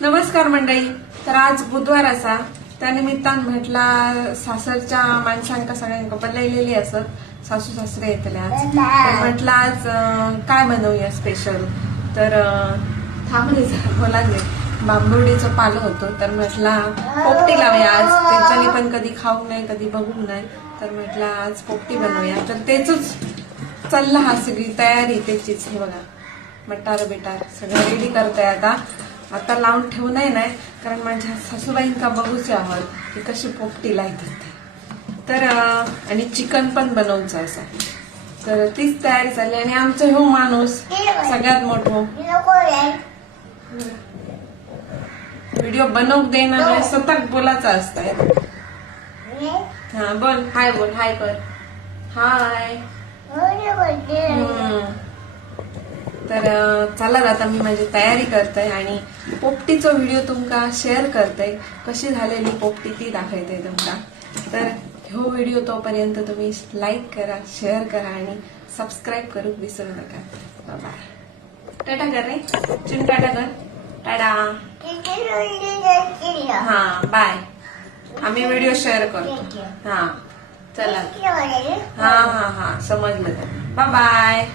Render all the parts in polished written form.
नमस्कार मंडळी. तर आज बुधवार असा, त्यानिमित्तान म्हटला सासरच्या माणसांका सगळ्यांका बदललेली असत, सासू सासरे येतले आज. तर म्हटलं आज काय बनवूया स्पेशल. तर थांबले बोला बांबुर्डीचं पालं होतं, तर म्हटला पोपटी लावूया आज. त्यांच्यानी पण कधी खाऊ नाही, कधी बघू नाही, तर म्हटलं आज पोपटी बनवूया. तर तेच चाललं, हा सगळी तयारी त्याचीच. हे बघा मटार बिटार सगळं रेडी करताय आता लावून ठेवू नाही, कारण माझ्या सासूबाईंका बघूच हवं की कशी पोपटी लायतात. तर आणि चिकन पण बनवचं असं, तर तीच तयारी चालली. आणि आमचं हो माणूस सगळ्यात मोठो व्हिडिओ बनवूक देणार नाही, सतत बोलायचं असतंय. हा बोल, हाय बोल, हाय कर, हाय. तर चला आता मी माझी तयारी करते आणि पोपटीचा व्हिडिओ तुमका शेअर करते. कशी झालेली पोपटी ती दाखवते तुमका. तर हो व्हिडिओ तोपर्यंत तुम्ही लाईक करा, शेअर करा आणि सबस्क्राईब करू विसरू नका. बाय. टाटा कर रे चिन, टाटा कर, टाटा. हा बाय. आम्ही व्हिडिओ शेअर करतो. हा चला. हा समजलं. Bye bye.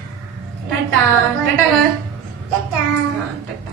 टाटा टाटा कर. हा टाटा.